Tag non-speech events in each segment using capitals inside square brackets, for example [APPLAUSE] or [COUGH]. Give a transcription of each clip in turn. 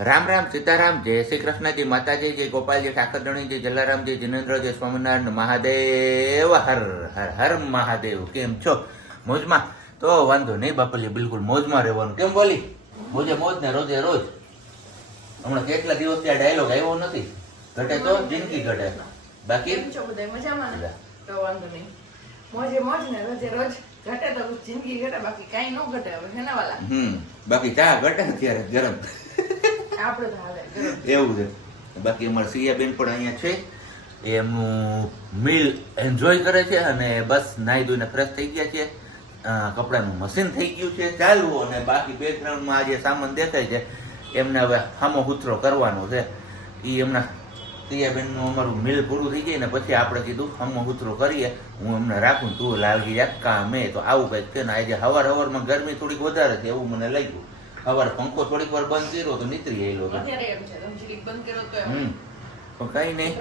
રામ રામ સીતારામ જય શ્રી કૃષ્ણજી માતાજી જય ગોપાલજી ઠાકરધણીજી જલારામજી જિનેન્દ્રજી સ્વામિનારાયણ મહાદેવ હર હર હર મહાદેવ. કેમ છો? મોજમાં? તો વાંધો નહીં બાપલી બિલકુલ મોજમાં રહેવાનું. કેમ બોલી? મોજે મોજ ને રોજે રોજ. હમણાં કેટલા દિવસથી આ ડાયલોગ આવ્યો નથી? ઘટે તો જિંદગી ઘટે. બાકી? મજામાં તો વાંધો નહીં. મોજે મોજ ને રોજે રોજ ઘટે તો જિંદગી ઘટે બાકી કાંઈ ન ઘટે હવે હે વાલા? હમ. બાકી ચા ઘટે ત્યારે ગરમ આપણે તો હાલે ગરમ. એવું છે. બાકી અમારા સિયાબેન પણ અહીંયા છે. એમનું મિલ એન્જોય કરે છે અને બસ નાહી ધોઈને ફ્રેશ થઈ ગયા છે. કપડાનું મશીન થઈ ગયું છે. ચાલુ અને બાકી બેકગ્રાઉન્ડમાં આ જે સામાન દેખાય છે, એમને હવે હામો હુથરો કરવાનો છે. એ એમના સિયાબેનનું અમારું મિલ પૂરું થઈ જાય ને પછી આપણે કીધું, હામો ઉતરો કરીએ. હું એમને રાખું તું લાવી જા કામે તો આવું કંઈક છે ને આજે હવાર હવારમાં ગરમી થોડીક વધારે છે એવું મને લાગ્યું. હવાર પંખો થોડીક વાર બંધ કર્યો તો નીતરી આવેલો હતો પણ કઈ નહીં.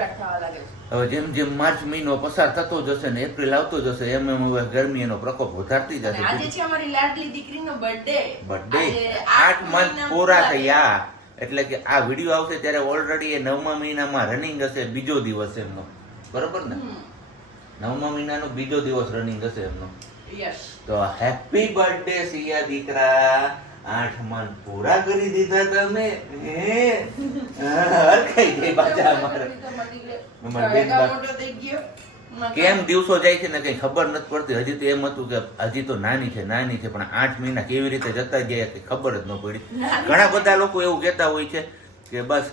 હવે જેમ જેમ માર્ચ મહિનો પસાર થતો જશે ને એપ્રિલ આવતો જશે એમ એમ હવે ગરમી એનો પ્રકોપ વધારતી જશે. આજે છે અમારી લાડલી દીકરીનો બર્થડે બર્થડે આઠ મંથ પૂરા થયા. એટલે કે આ વીડિયો આવશે ત્યારે ઓલરેડી એ નવમા મહિનામાં રનિંગ હશે બીજો દિવસ એમનો. બરોબર ને? નવમા મહિનાનો બીજો દિવસ રનિંગ હશે એમનો. યસ તો હેપી બર્થડે સિયા દીકરા. આઠ મન પૂરા કરી દીધા તમે? હે? હરખાઈ ગઈ અમારે. ગયો. કેમ દિવસો જાય છે ને કઈ ખબર નથી પડતી. હજી તો એમ હતું કે હજી તો નાની છે નાની છે પણ આઠ મહિના કેવી રીતે જતા ગયા કઈ ખબર જ ન પડી. ઘણા બધા લોકો એવું કહેતા હોય છે કે બસ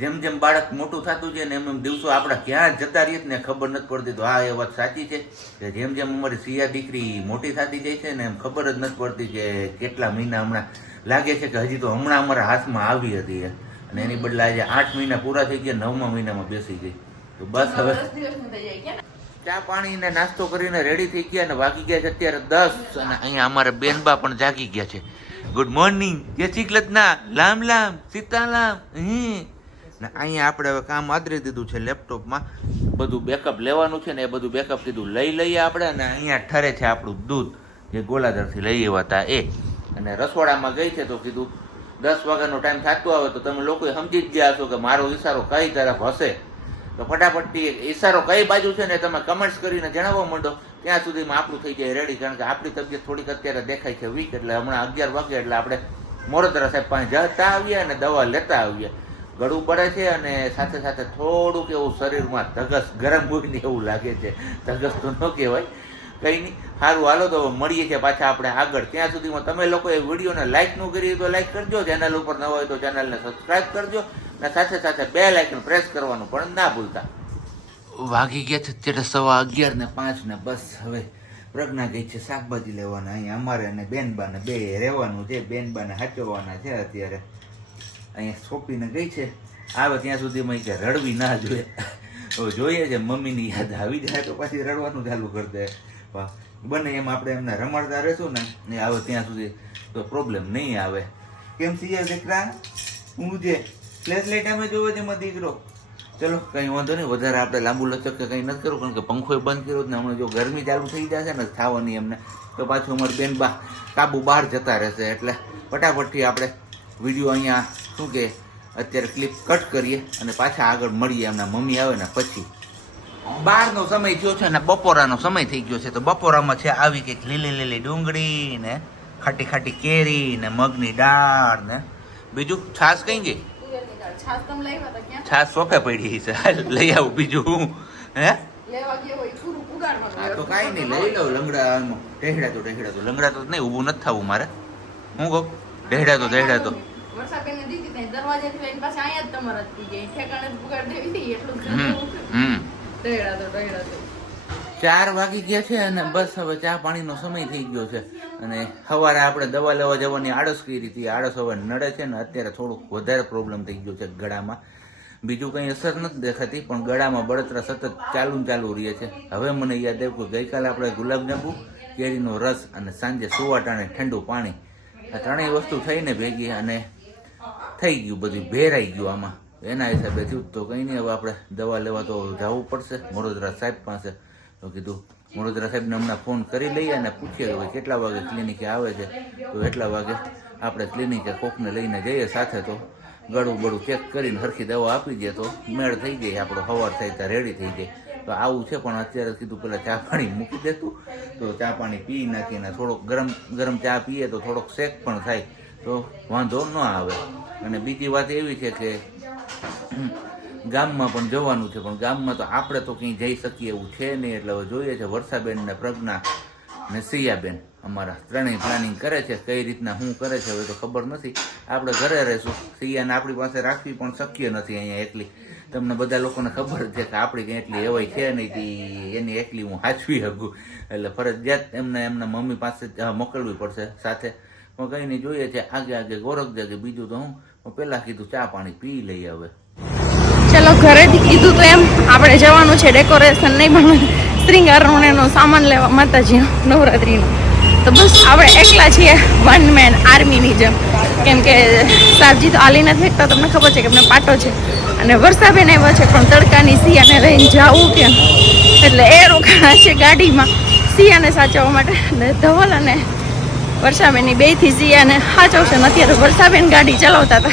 જેમ જેમ બાળક મોટું થતું છે ને એમ એમ દિવસો આપણા ક્યાં જતા રહીએ ને ખબર નથી પડતી. તો હા એ વાત સાચી છે કે જેમ જેમ અમારી સિયા દીકરી મોટી થતી જાય છે ને એમ ખબર જ નથી પડતી કે કેટલા મહિના હમણાં લાગે છે કે હજી તો હમણાં અમારા હાથમાં આવી હતી. અને એની બદલે આજે આઠ મહિના પૂરા થઈ ગયા નવમા મહિનામાં બેસી ગઈ. તો બસ હવે કે ચા પાણી ને નાસ્તો કરીને રેડી થઈ ગયા ને વાગી ગયા છે અત્યારે દસ અને અહીંયા અમારે બેનબા પણ જાગી ગયા છે. ગુડ મોર્નિંગ જય શ્રી કૃષ્ણ. લામ લામ. સીતારામ હમ. ને અહીંયા આપણે હવે કામ આદરી દીધું છે લેપટોપમાં. બધું બેકઅપ લેવાનું છે ને એ બધું બેકઅપ કીધું લઈ લઈએ આપણે અને અહીંયા ઠરે છે આપણું દૂધ. જે ગોલાધરથી લઈ આવ્યા એ. અને રસોડામાં ગઈ છે તો કીધું, દસ વાગ્યાનો ટાઈમ થતો આવે તો તમે લોકો સમજી જ ગયા છો કે મારો ઈશારો કઈ તરફ હશે. તો ફટાફટથી ઈશારો કઈ બાજુ છે ને તમે કમેન્ટ્સ કરીને જણાવવા માંડો. ત્યાં સુધીમાં આપણું થઈ જાય રેડી કારણ કે આપણી તબિયત થોડીક અત્યારે દેખાય છે વીક એટલે હમણાં અગિયાર વાગે એટલે આપણે મોરદરા સાહેબ પાસે જતા આવીએ અને દવા લેતા આવીએ. ગળું પડે છે અને સાથે સાથે થોડુંક એવું શરીરમાં ધગસ ગરમ હોય એવું લાગે છે. ધગસ તો ન કહેવાય. કંઈ નહીં. સારું, હાલો તો મળીએ છીએ પાછા આપણે આગળ. ત્યાં સુધીમાં તમે લોકો એ વિડીયોને લાઇક ન કરી તો લાઇક કરજો. ચેનલ ઉપર ન હોય તો ચેનલને સબસ્ક્રાઇબ કરજો. અને સાથે સાથે બે લાઇકન પ્રેસ કરવાનું પણ ના ભૂલતા. વાગી ગયા છે અત્યારે સવા અગિયાર ને પાંચ ને બસ. હવે પ્રજ્ઞા ગઈ છે શાકભાજી લેવાના. અહીંયા અમારે અને બેનબાને બે રહેવાનું છે. બેનબાને સાચવવાના છે અત્યારે. અહીંયા સોંપીને ગઈ છે. આવે ત્યાં સુધી અમે કે રડવી ના જોઈએ. હવે જોઈએ છે, મમ્મીની યાદ આવી જાય તો પછી રડવાનું ચાલુ કરી દે. બને એમ આપણે એમને રમાડતા રહેશું ને એ આવે ત્યાં સુધી તો પ્રોબ્લેમ નહીં આવે. કેમ સિયા દીકરા? હું જે ફ્લેશ લાઇટ અમે જોવે છે મારો દીકરો. ચલો, કંઈ વાંધો નહીં, વધારે આપણે લાંબુ લચક કે કંઈ નથી કરવું, કારણ કે પંખો બંધ કર્યો ને હમણાં જો ગરમી ચાલુ થઈ જશે ને, થવાની એમને. તો પાછું અમારી બેન બા કાબુ બહાર જતા રહેશે એટલે ફટાફટથી આપણે વીડિયો અહીંયા શું કે અત્યારે ક્લિપ કટ કરીએ અને પાછા આગળ મળીએ. એમના મમ્મી આવે ને પછી. બહારનો સમય થયો છે ને બપોરાનો સમય થઈ ગયો છે. તો બપોરામાં છે આવી કંઈક લીલી લીલી ડુંગળી ને ખાટી ખાટી કેરી ને મગની દાળ ને બીજું છાશ કઈ ગઈ? છાશ સોફે પડી છે. લઈ આવું બીજું હું. હે? તો કાંઈ નહીં. લઈ લઉં લંગડા તો ટેહડા તો લંગડા તો નહીં. ઊભું નથી થવું મારે. હું કહું? ટેહડા તો ટેહડા તો દરવાજેથી લઈને પાછા અહીંયા જ તમારા જ જાય ઠેકાણે જ ઉગાડ દેવી હતી એટલું જ હમ હમ. ડેડા તો ડેડા તો. ચાર વાગી ગયા છે અને બસ હવે ચા પાણીનો સમય થઈ ગયો છે. અને સવારે આપણે દવા લેવા જવાની આળસ કરી હતી. આળસ હવે નડે છે ને અત્યારે થોડુંક વધારે પ્રોબ્લેમ થઈ ગયો છે ગળામાં. બીજું કંઈ અસર નથી દેખાતી પણ ગળામાં બળતરા સતત ચાલુ ને ચાલુ રહે છે. હવે મને યાદ આવ્યું કે ગઈકાલે આપણે ગુલાબજાંબુ કેરીનો રસ અને સાંજે સુવાટાણે ઠંડુ પાણી આ ત્રણેય વસ્તુ થઈને ભેગી અને થઈ ગયું, બધું ભેરાઈ ગયું આમાં. એના હિસાબે થયું તો કંઈ નહીં, હવે આપણે દવા લેવા તો જવું પડશે. વડોદરા સાહેબ પાસે તો કીધું, વડોદરા સાહેબને હમણાં ફોન કરી લઈએ અને પૂછીએ કે કેટલા વાગે ક્લિનિકે આવે છે. તો એટલા વાગે આપણે ક્લિનિકે કોકને લઈને જઈએ સાથે તો ગળું બળું ચેક કરીને સરખી દવા આપી દે તો મેળ થઈ જાય, આપણો હવાર થાય ત્યાં રેડી થઈ જાય. તો આવું છે, પણ અત્યારે કીધું પેલા ચા પાણી મૂકી દેતું. તો ચા પાણી પી નાખીને થોડોક ગરમ ગરમ ચા પીએ તો થોડોક શેક પણ થાય. તો વાંધો ન આવે. અને બીજી વાત એવી છે કે, ગામમાં પણ જવાનું છે, પણ ગામમાં તો આપણે તો કંઈ જઈ શકીએ એવું છે નહીં. એટલે હવે જોઈએ છે વર્ષાબેન ને પ્રજ્ઞા ને સિયાબેન. અમારા ત્રણેય પ્લાનિંગ કરે છે. કઈ રીતના શું કરે છે હવે તો ખબર નથી. આપણે ઘરે રહીશું. સિયાને આપણી પાસે રાખવી પણ શક્ય નથી અહીંયા એટલી તમને બધા લોકોને ખબર છે કે આપણી કંઈ એટલી એવાય છે નહીં. એની એટલી હું હાચવી શકું. એટલે ફરજિયાત એમને એમના મમ્મી પાસે મોકલવી પડશે સાથે. પણ કંઈ જોઈએ છે, આગે આગે ગોરખ જાગે, બીજું તો હું પહેલાં કીધું ચા પાણી પી લઈ હવે. ચલો, ઘરેથી કીધું તો એમ, આપણે જવાનું છે ડેકોરેશન નહીં, પણ શ્રીંગારનો એનો સામાન લેવા માતાજી નવરાત્રી તો બસ, આપણે એકલા છીએ વન મેન આર્મીની જેમ. કેમ કે સાહેબજી તો આલી નથી એકતા તમને ખબર છે કે એમને પાટો છે. અને વરસાદબેન આવ્યા છે, પણ તડકાની સિયાને લઈને જવું કેમ? એટલે એ રોકાણા છે ગાડીમાં સિયાને સાચવવા માટે. અને ધવલ અને વર્ષાબેનની જી અને સાચવશે ને અત્યારે વર્ષાબેન ગાડી ચલાવતા હતા.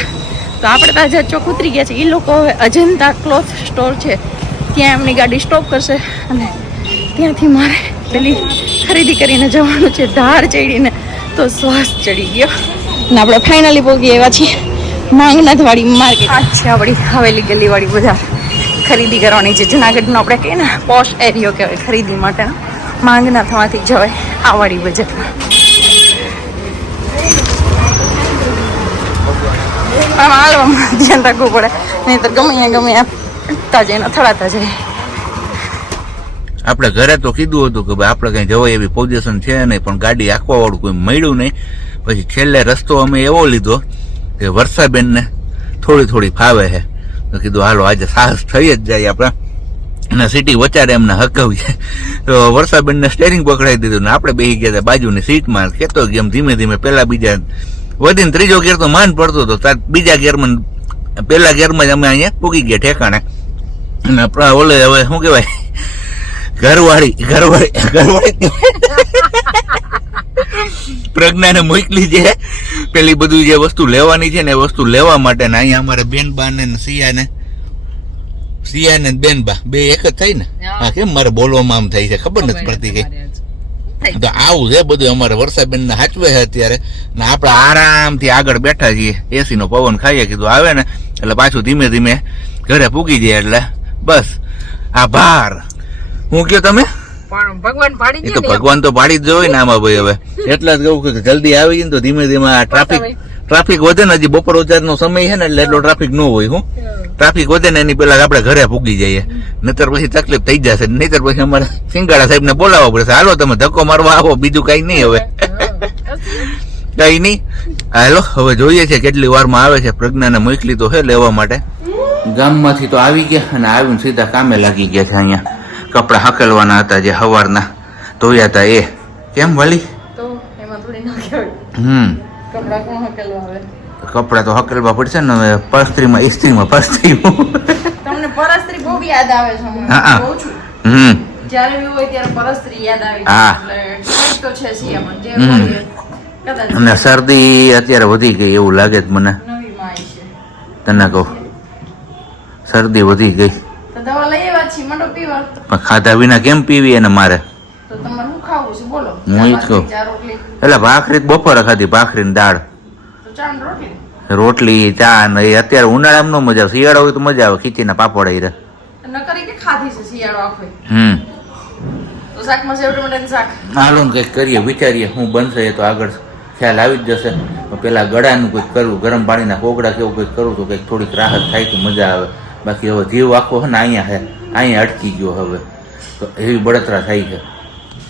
તો આપણે તાજા ચોખ ઉતરી ગયા છે એ લોકો હવે અજંતા ક્લોથ સ્ટોર છે. ત્યાં એમની ગાડી સ્ટોપ કરશે અને ત્યાંથી મારે પેલી ખરીદી કરીને જવાનું છે. ધાર ચડીને તો શ્વાસ ચડી ગયો. અને આપણે ફાઇનલી પહોંચી એવા છીએ. માંગનાથવાડી માર્કેટ આ છે આપણી હવેલી ગલીવાળી બજાર. ખરીદી કરવાની છે. જુનાગઢનો આપણે કહીએ ને, પોશ એરિયો કહેવાય ખરીદી માટે. માંગના થવાથી જવાય આવાળી વાળી આમ હાલવામાં ધ્યાન રાખવું પડે. નહીં તો ગમે ગમે ત્યાં જાય ને આપણે ઘરે તો કીધું હતું કે ભાઈ આપણે કઈ જવાય એવી પોઝિશન છે નહીં, પણ ગાડી આખવા વાળું કોઈ મળ્યું નહીં. પછી છેલ્લે રસ્તો અમે એવો લીધો કે વર્ષાબેનને થોડી થોડી ફાવે છે. તો કીધું, હાલો, આજે સાહસ થઈ જ જાય આપણે. અને સિટી વચારે એમને હકવીએ તો વર્ષાબેનને સ્ટેરિંગ પકડાઈ દીધું ને આપણે બેસી ગયા હતા બાજુની સીટમાં કેતો ગયો એમ ધીમે ધીમે પેલા બીજા વધીને ત્રીજો ગેર તો માન પડતો હતો. તાર બીજા ગેરમાં પેલા ગેરમાં જ અમે અહીંયા પૂગી ગયા ઠેકાણે. અને આપણા ઓલે હવે શું કહેવાય? ઘરવાળી ઘરવાળી ઘરવાળી. પ્રજ્ઞાને મોકલી છે. પેલી બધું જે વસ્તુ લેવાની છે ને એ વસ્તુ લેવા માટે ને અહીંયા અમારે બેનબા ને સિયાને સિયા ને બેનબા બે એક જ થઈ ને? હા. કેમ મારે બોલવામાં આમ થાય છે? ખબર નથી પડતી કઈ. તો આવું છે બધું. અમારે વરસાદબેન ને હાચવે છે અત્યારે. ને આપણે આરામથી આગળ બેઠા છીએ. એસી નો પવન ખાઈએ કીધું આવે ને એટલે પાછું ધીમે ધીમે ઘરે પૂગી જાય એટલે બસ. આભાર. હું કયો તમે? ભગવાન તો ભગવાન તો પાડી જ જોઈ ને આમાં ભાઈ હવે. [LAUGHS] એટલે જ કહું કે જલ્દી આવી જાય ને તો ધીમે ધીમે આ ટ્રાફિક ટ્રાફિક વધે ને હજી બપોર વચારનો સમય છે ને એટલે એટલો ટ્રાફિક ન હોય હું. ટ્રાફિક વધે ને એની પેલા આપણે ઘરે પૂગી જઈએ. નહીતર પછી તકલીફ થઈ જશે. નહીતર પછી અમારે સિંગાડા સાહેબ ને બોલાવવા પડશે. હાલો તમે ધક્કો મારવા આવો બીજું કઈ નહીં હવે. કઈ નહીં. હાલો હવે જોઈએ છે કેટલી વારમાં આવે છે. પ્રજ્ઞાને મોકલી તો છે લેવા માટે. ગામમાંથી તો આવી ગયા અને આવીને સીધા કામે લાગી ગયા છે અહીંયા. કપડાં હકેલવાના હતા જે સવારના ધોયા હતા એ. કેમ કહેવાય. હમ. કપડા કોણ હકેલવા આવે? કપડા તો હકેલવા પડશે ને હવે પસ્ત્રીમાં ઇસ્ત્રીમાં પસ્ત્રી તમને પરસ્ત્રી બહુ યાદ આવે છે હું હા, હા. કહું છું. હમ. જ્યારે બી હોય ત્યારે પરસ્ત્રી યાદ આવી હા. એટલે તો છે સિયામાં જે. હોય કદાચ. અને શરદી અત્યારે વધી ગઈ એવું લાગે છે મને. તને કહું શરદી વધી ગઈ. તો દવા લઈ આવ્યા છીએ મંડો પીવા. પણ ખાધા વિના કેમ પીવી એને મારે? તો તમારે શું ખાવું છે? બોલો. હું ઈ જ કહું. એટલે ભાખરી બપોરે ખાધી ભાખરી ને દાળ. તો રોટલી? રોટલી ચા ને અત્યારે ઉનાળામાં ન મજા આવે. શિયાળો હોય તો મજા આવે ખીચીના પાપડ એ નકરી કે ખાધી છે શિયાળો આખો? હમ. તો શાક? હાલો ને કંઈક કરીએ વિચારીએ શું બનશે એ તો આગળ ખ્યાલ આવી જ જશે. પેલા ગળાનું કંઈક કરવું ગરમ પાણીના કોગળા કેવું કંઈક કરવું તો કંઈક થોડીક રાહત થાય તો મજા આવે. બાકી હવે જીવ આખો છે ને અહીંયા છે અહીંયા અટકી ગયો હવે. તો એવી બળતરા થાય છે.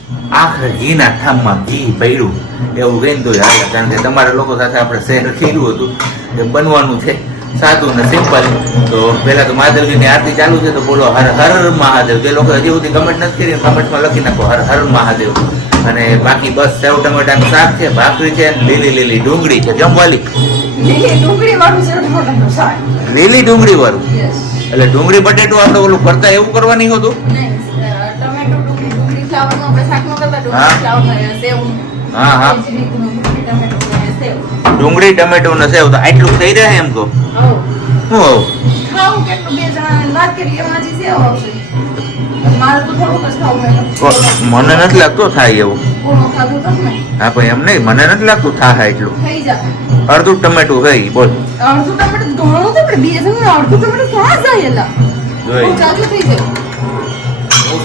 આખરે ઘીના ઠામમાં ઘી પૈડું એવું કહીને તો હાલે. કારણ કે તમારા લોકો સાથે આપણે શેર કર્યું હતું એ બનવાનું છે. સાદું ને સિમ્પલ. તો પહેલા તો મહાદેવજીની આરતી ચાલુ છે તો બોલો હર હર મહાદેવ. જે લોકો હજી સુધી કમેન્ટ નથી કરી કમેન્ટમાં લખી નાખો હર હર મહાદેવ. અને બાકી બસ સેવ ટમેટાનું શાક છે ભાખરી છે લીલી લીલી ડુંગળી છે જમવાલી. લીલી ડુંગળી વાળું એટલે ડુંગળી બટેટું આપણે ઓલું કરતા એવું કરવાની હતું? ટમેટું ડુંગળી ડુંગળી હા. ડુંગળી હા, ડુંગળી ટમેટું ને સેવ. તો આટલું થઈ રહે એમ કહો. હું ખાવું કેટલું? બે જણાને વાત કરી એમાં હજી સેવ આવશે. તો થોડુંક કો- મને નથી લાગતું થાય એવું. હા ભાઈ એમ નહીં મને નથી લાગતું થાય એટલું અડધું ટમેટું થઈ બોલ. અડધું ટમેટું ઘણું તો આપણે બે અડધું ટમેટું ક્યાં જાય એલા. થઈ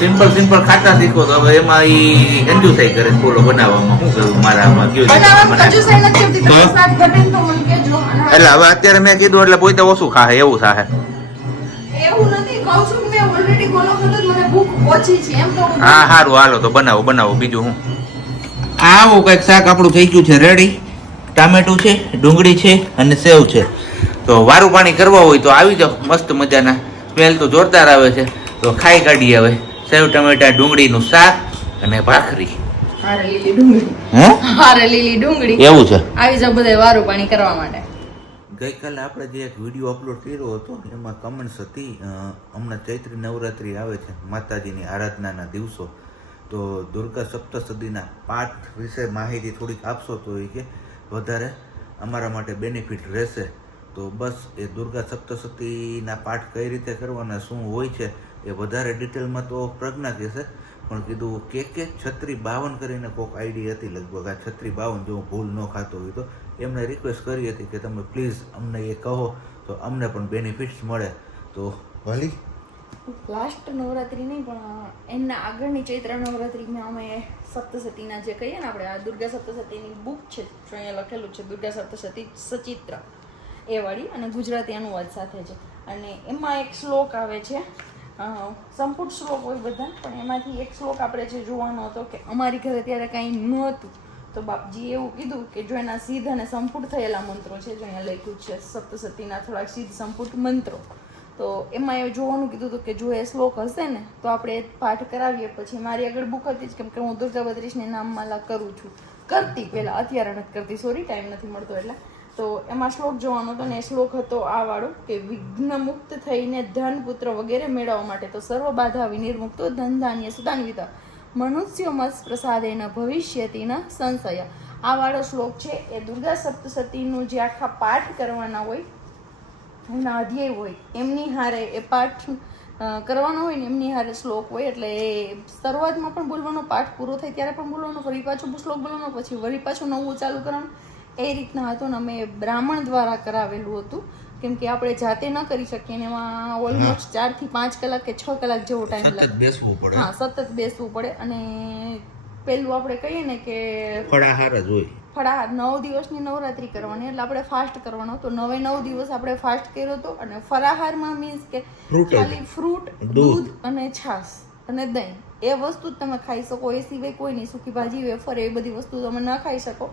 સિમ્પલ સિમ્પલ ખાતા શીખો તો હવે એમાં ઈ કંજુસાઈ કરે છે બોલો બનાવવામાં. શું કરું મારા આમાં કયું એટલે હવે અત્યારે મેં કીધું એટલે પોતે ઓછું ખાહે એવું થાહે. એવું નથી કહું છું કે મેં ઓલરેડી બોલો ખબર મને ભૂખ ઓછી છે એમ તો હું હા સારું હાલો તો બનાવો બનાવો બીજું હું? આવું કંઈક શાક આપણું થઈ ગયું છે રેડી ટામેટું છે ડુંગળી છે અને સેવ છે. તો વારું પાણી કરવા હોય તો આવી જાઓ મસ્ત મજાના. સ્મેલ તો જોરદાર આવે છે. તો ખાઈ કાઢીએ હવે. સેવ ટમેટા ડુંગળીનું શાક અને ભાખરી. ડુંગળી. હે? હારે લીલી ડુંગળી. એવું છે? આવી જાવ બધા વારું પાણી કરવા માટે. ગઈકાલે આપણે જે એક વીડિયો અપલોડ કર્યો હતો એમાં કમેન્ટ્સ હતી હમણાં ચૈત્રી નવરાત્રિ આવે છે માતાજીની આરાધનાના દિવસો. તો દુર્ગા સપ્તસદીના પાઠ વિશે માહિતી થોડીક આપશો તો એ કે વધારે અમારા માટે બેનિફિટ રહેશે. તો બસ એ દુર્ગા સપ્તસતીના પાઠ કઈ રીતે કરવાના શું હોય છે એ વધારે ડિટેલમાં તો પ્રજ્ઞા કહેશે પણ કીધું કે કે છત્રી બાવન કરીને કોઈક આઈડી હતી લગભગ. આ છત્રી બાવન જો હું ભૂલ ન ખાતો હોય તો એમને રિક્વેસ્ટ કરી હતી કે તમે પ્લીઝ અમને એ કહો તો અમને પણ બેનિફિટ્સ મળે. તો ભલી લાસ્ટ નવરાત્રી નહીં, પણ એના આગળની ચૈત્ર નવરાત્રિમાં અમે સપ્તસતીના જે કહીએ ને આપણે, આ દુર્ગા સપ્તસતીની બુક છે, જો અહીંયા લખેલું છે, દુર્ગા સપ્તસતી સચિત્ર. એ વાળી અને ગુજરાતી અનુવાદ સાથે છે. અને એમાં એક શ્લોક આવે છે સંપૂર્ણ શ્લોક હોય બધા, પણ એમાંથી એક શ્લોક આપણે જે જોવાનો હતો કે અમારી ઘરે ત્યારે કાંઈ નહોતું. તો બાપજીએ એવું કીધું કે જો એના સિદ્ધ અને સંપૂર્ણ થયેલા મંત્રો છે, જો અહીંયા લખ્યું છે, સપ્તસતીના થોડાક સિદ્ધ સંપૂર્ણ મંત્રો. તો એમાં એ જોવાનું કીધું હતું કે જો એ શ્લોક હશે ને, તો આપણે પાઠ કરાવીએ. પછી મારી આગળ બુક હતી જ કેમ કે હું દુર્ગા નામમાં નામમાલા કરું છું. કરતી પહેલાં, અત્યારે નથી કરતી સોરી ટાઈમ નથી મળતો એટલે. તો એમાં શ્લોક જોવાનો હતો ને એ શ્લોક હતો આ વાળો, કે વિઘ્ન મુક્ત થઈને ધન પુત્ર વગેરે મેળવવા માટે. તો સર્વ બાધા વિનિર્મુક્તો ધન ધાન્ય સુદાન્વિતા મનુષ્યમસ પ્રસાદેન ભવિષ્યતિના સંશય. આ વાળો શ્લોક છે, એ દુર્ગા સપ્તસતીનું જે આખા પાઠ કરવાના હોય, એના અધ્યેય હોય, એમની હારે એ પાઠ કરવાનો હોય ને એમની હારે શ્લોક હોય, એટલે એ શરૂઆતમાં પણ બોલવાનો પાઠ પૂરો થાય ત્યારે પણ બોલવાનો ફરી પાછું શ્લોક બોલવાનો પછી વળી પાછું નવું ચાલુ કરવાનું. એ રીતના હતું ને અમે બ્રાહ્મણ દ્વારા કરાવેલું હતું. કેમ કે આપણે જાતે ન કરી શકીએ ને એમાં ઓલમોસ્ટ ચારથી પાંચ કલાક કે છ કલાક જેવો ટાઈમ લાગે. બેસવું પડે. હા સતત બેસવું પડે અને પેલું આપણે કહીએ ને કે ફળાહાર જ હોય. ફળાહાર નવ દિવસની નવરાત્રી કરવાની એટલે આપણે ફાસ્ટ કરવાનો તો નવે નવ દિવસ આપણે ફાસ્ટ કર્યો હતો અને ફરાહારમાં મીન્સ કે ખાલી ફ્રૂટ દૂધ. દૂધ અને છાશ અને દહીં. એ વસ્તુ જ તમે ખાઈ શકો એ સિવાય કોઈ નહીં સૂકી ભાજી વેફર એ બધી વસ્તુ તમે ન ખાઈ શકો.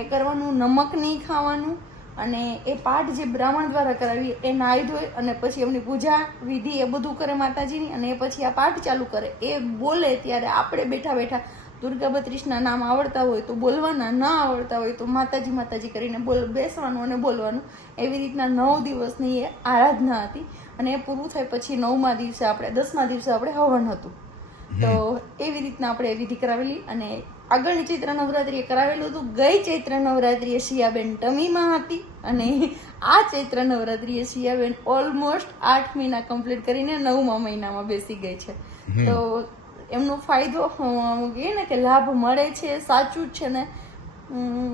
એ કરવાનું નમક નહીં ખાવાનું અને એ પાઠ જે બ્રાહ્મણ દ્વારા કરાવી એ નાહી ધોય અને પછી એમની પૂજા વિધિ એ બધું કરે માતાજીની અને એ પછી આ પાઠ ચાલુ કરે. એ બોલે ત્યારે આપણે બેઠા બેઠા દુર્ગા બત્રીસના નામ આવડતા હોય તો બોલવાના ના આવડતા હોય તો માતાજી માતાજી કરીને બોલ બેસવાનું અને બોલવાનું. એવી રીતના નવ દિવસની એ આરાધના હતી અને એ પૂરું થાય પછી નવમા દિવસે આપણે દસમા દિવસે આપણે હવન હતું. તો એવી રીતના આપણે એ વિધિ કરાવેલી અને આગળની ચૈત્ર નવરાત્રિએ કરાવેલું હતું. ગઈ ચૈત્ર નવરાત્રિએ શિયાબેન ટમીમાં હતી અને આ ચૈત્ર નવરાત્રિએ શિયાબેન ઓલમોસ્ટ આઠ મહિના કમ્પ્લીટ કરીને નવમા મહિનામાં બેસી ગઈ છે. તો એમનો ફાયદો કહીએ ને કે લાભ મળે છે સાચું જ છે ને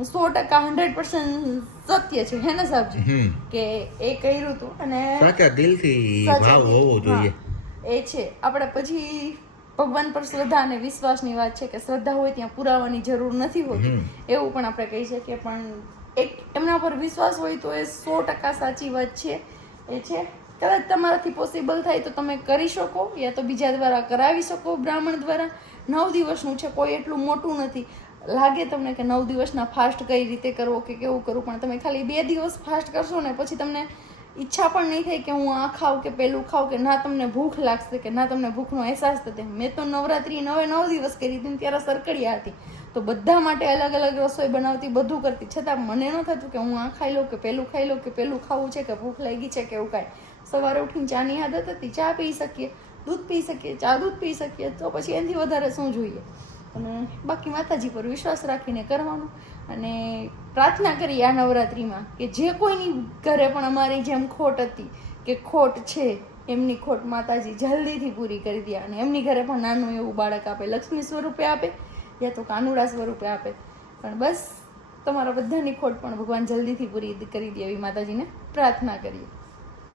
સો ટકા હંડ્રેડ પર્સન્ટ સત્ય છે. હે ને સાહેબજી? કે એ કર્યું હતું અને દિલથી ભાવ હોવો જોઈએ. એ છે. આપણે પછી ભગવાન પર શ્રદ્ધા અને વિશ્વાસની વાત છે કે શ્રદ્ધા હોય ત્યાં પુરાવાની જરૂર નથી હોતી. એવું પણ આપણે કહી શકીએ પણ એક એમના પર વિશ્વાસ હોય તો એ સો ટકા સાચી વાત છે. એ છે. કદાચ તમારાથી પોસિબલ થાય તો તમે કરી શકો યા તો બીજા દ્વારા કરાવી શકો બ્રાહ્મણ દ્વારા. નવ દિવસનું છે કોઈ એટલું મોટું નથી. લાગે તમને કે નવ દિવસના ફાસ્ટ કઈ રીતે કરવો કે કેવું કરવું પણ તમે ખાલી બે દિવસ ફાસ્ટ કરશો ને પછી તમને ઈચ્છા પણ નહીં થાય કે હું આ ખાઉં કે પેલું ખાઉં કે ના તમને ભૂખ લાગશે કે ના તમને ભૂખનો અહેસાસ થશે. મેં તો નવરાત્રી નવે નવ દિવસ કરી હતી ત્યારે સરકડિયા હતી. તો બધા માટે અલગ અલગ રસોઈ બનાવતી, બધું કરતી. છતાં મને ન થતું કે હું આ ખાઈ લઉં કે પેલું ખાઈ લઉં કે પેલું ખાવું છે કે ભૂખ લાગી છે કે એવું કાંઈ. સવારે ઉઠીને ચાની આદત હતી. ચા પી શકીએ, દૂધ પી શકીએ, ચા દૂધ પી શકીએ, તો પછી એનાથી વધારે શું જોઈએ? અને બાકી માતાજી પર વિશ્વાસ રાખીને કરવાનું. અને પ્રાર્થના કરીએ આ નવરાત્રિમાં કે જે કોઈની ઘરે પણ અમારી જેમ ખોટ હતી કે ખોટ છે, એમની ખોટ માતાજી જલ્દીથી પૂરી કરી દે અને એમની ઘરે પણ નાનું એવું બાળક આપે, લક્ષ્મી સ્વરૂપે આપે યા તો કાનુડા સ્વરૂપે આપે. પણ બસ, તમારા બધાની ખોટ પણ ભગવાન જલ્દીથી પૂરી કરી દે એવી માતાજીને પ્રાર્થના કરીએ.